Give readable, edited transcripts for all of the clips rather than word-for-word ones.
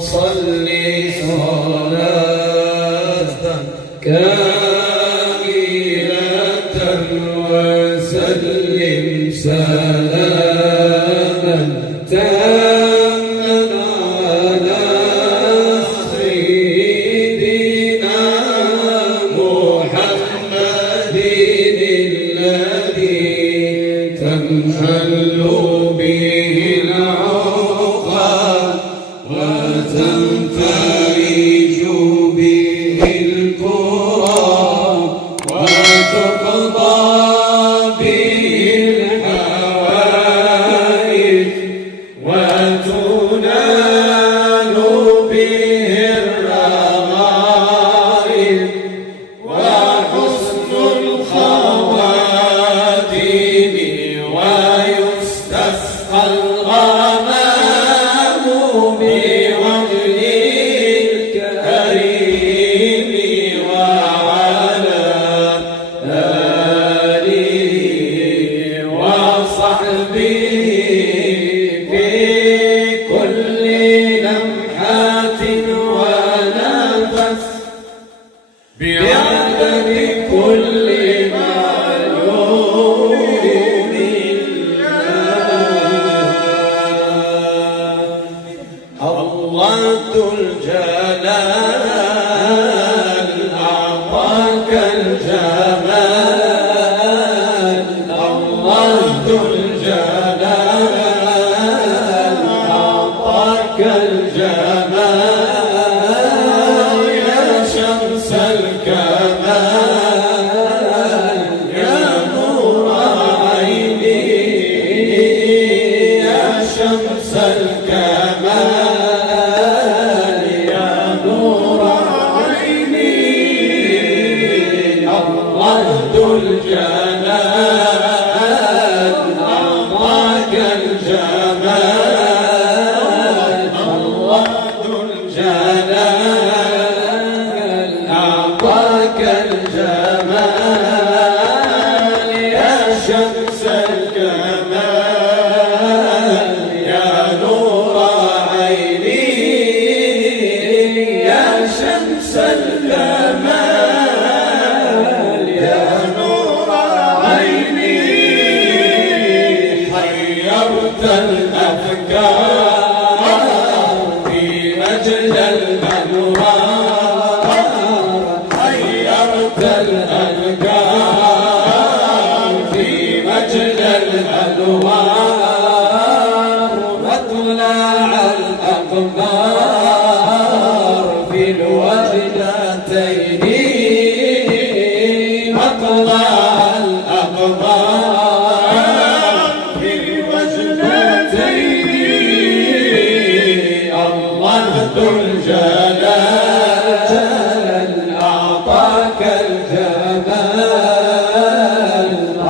صلي صلاة كاملة وسلم سلاما تاما على سيدنا محمد الذي تنحل به العقد وتنفرج به الكرى وتقضى به الحوائج وتنال به الرغائب وحسن الخواتيم ويستسقى الغمام بوجه الكريم وعلى آله وصحبه في كل لمحة ونفس بعدد كل معلوم الله ذو الجلال أعطاك الجمال الله ذو الجلال أعطاك الجمال يا شمس الكمال يا نور عيني يا شمس الكمال يا نور عيني الله ذو الجلال أعطاك الجمال الله ذو الجلال أعطاك الجمال يا شمس الكمال يا نور عيني يا شمس الكمال يا نور عيني حيرت الأفكار في مجد الأنوار حيرت الأفكار في مجد الأنوار واطلع الأقمار في الوجدتين واطلع الأقمار في الوجدتين الله ذو الجلال أعطاك الجمال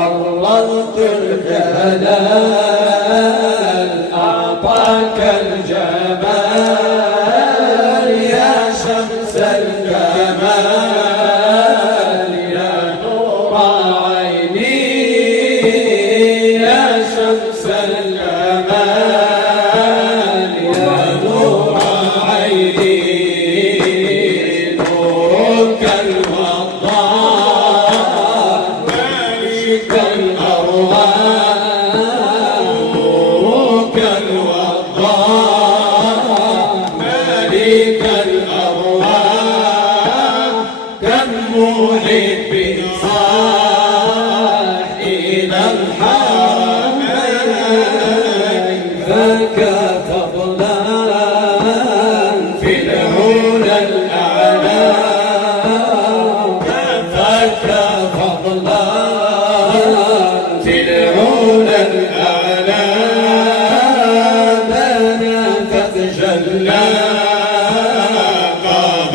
الله ذو الجلال أعطاك الجمال يا شمس الكمال يا نور عيني يا شمس الكمال يا نور عيني نورك الوضاح مالك الأرواح نورك الوضاح مالك الأرواح كالمحب صاح إلى الحرمين فك فضلا في العلا الأعلى فك فضلا في العلا الأعلى بنى فتجلى قاب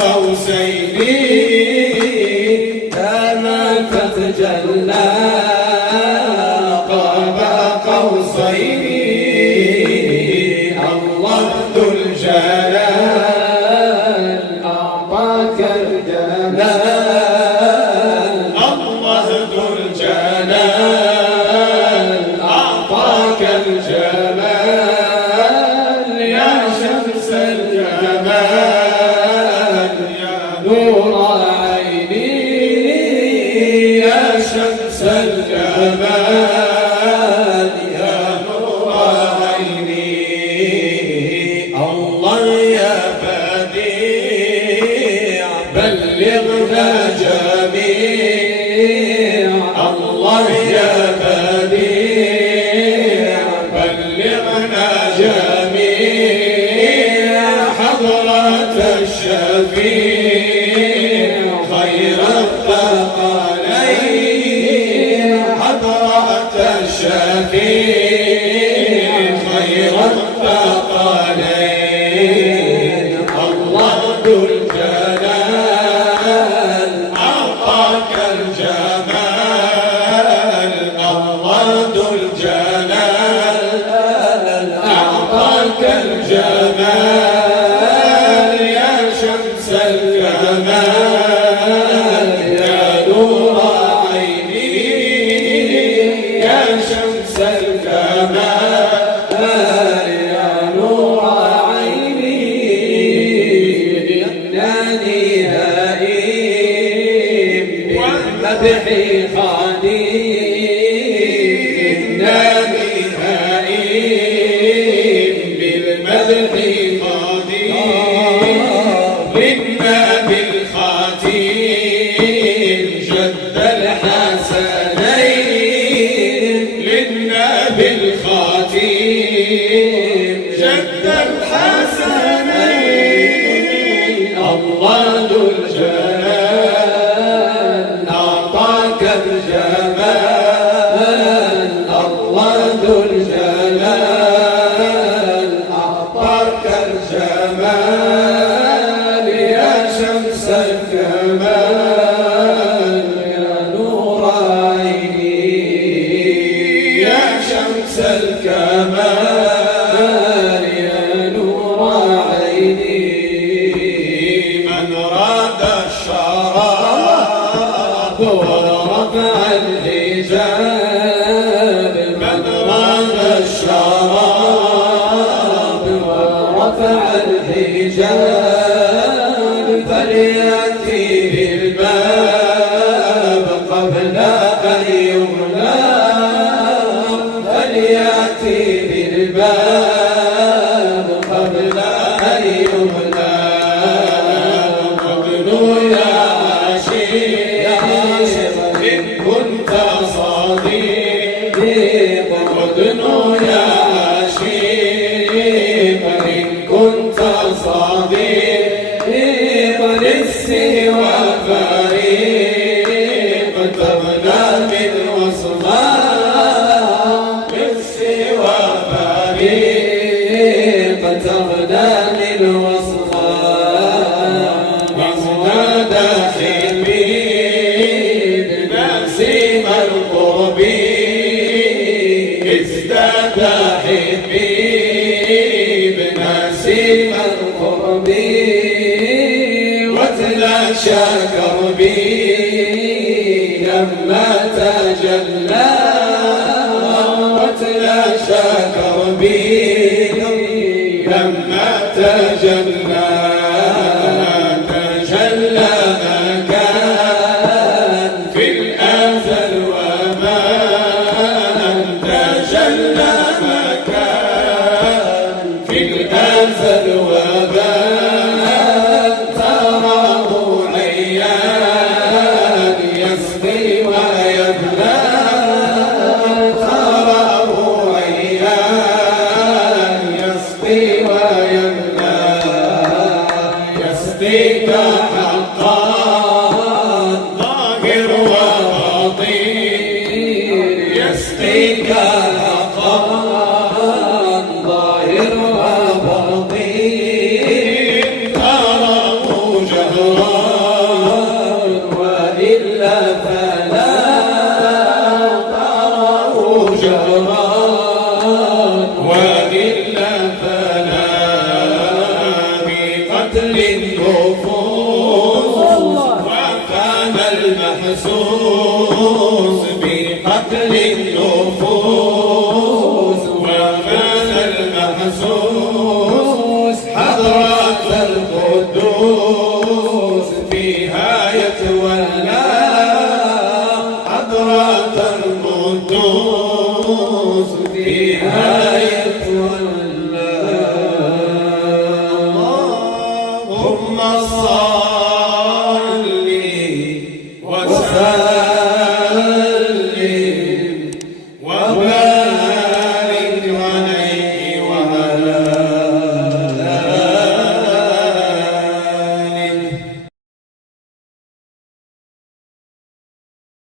قوسين بنى فتجلى قاب قوسين الله ذو الجلال أعطاك الجلال الله ذو الجلال أعطاك الجمال يا شمس الجمال الله يا بديع بلغنا جميع الله يا بديع بلغنا جميع حضرة الشفيع خير الثقلين حضرة الشفيع خير الثقلين الله ذو الجلال أعطاك الجمال الله ذو الجلال أعطاك الجمال يا شمس الكمال يا نور عيني يا شمس الكمال يا نور عيني إنني هائم بالمدح خديم إنني هائم بالمدح خديم للنبي الخاتم جد الحسنين للنبي الخاتم جد الحسنين الله ذو الجلال أعطاك الجمال الله ذو الجلال أعطاك الجمال يا شمس الكمال يا نور عيني يا شمس الكمال يا نور عيني من راد الشراب ورفع الحجاب من راد الشراب ورفع الحجاب فليأتي بالباب قبل أن يغلق فليأتي بالباب قبل أن يغلق ابنوا يا عشيق إن كنت صديق ابنوا يا عشيق إن كنت صديق للسوى فريق تبنى من وصفاء للسوى فريق تبنى من وصفاء وازداد حبي بنسيم القرب ازداد حبي بنسيم القرب وتلاشى كربي لما تجلى وتلاشى كربي لما تجلى تجلى ما كان في الأزل وما تجلى ما كان في الأزل وما تراه عيان يسقي ويبلى تراه عيان يسقي ويبلى يسقيك حقا ظاهر وباطن يسقيك حقا ظاهر وباطن تراه جهرا وإلا فلا تراه جهرا وإلا فلا بقتل النفوس وكان المحسوس بقتل النفوس وكان المحسوس حضرة القدوس فيها يتولى حضرة القدوس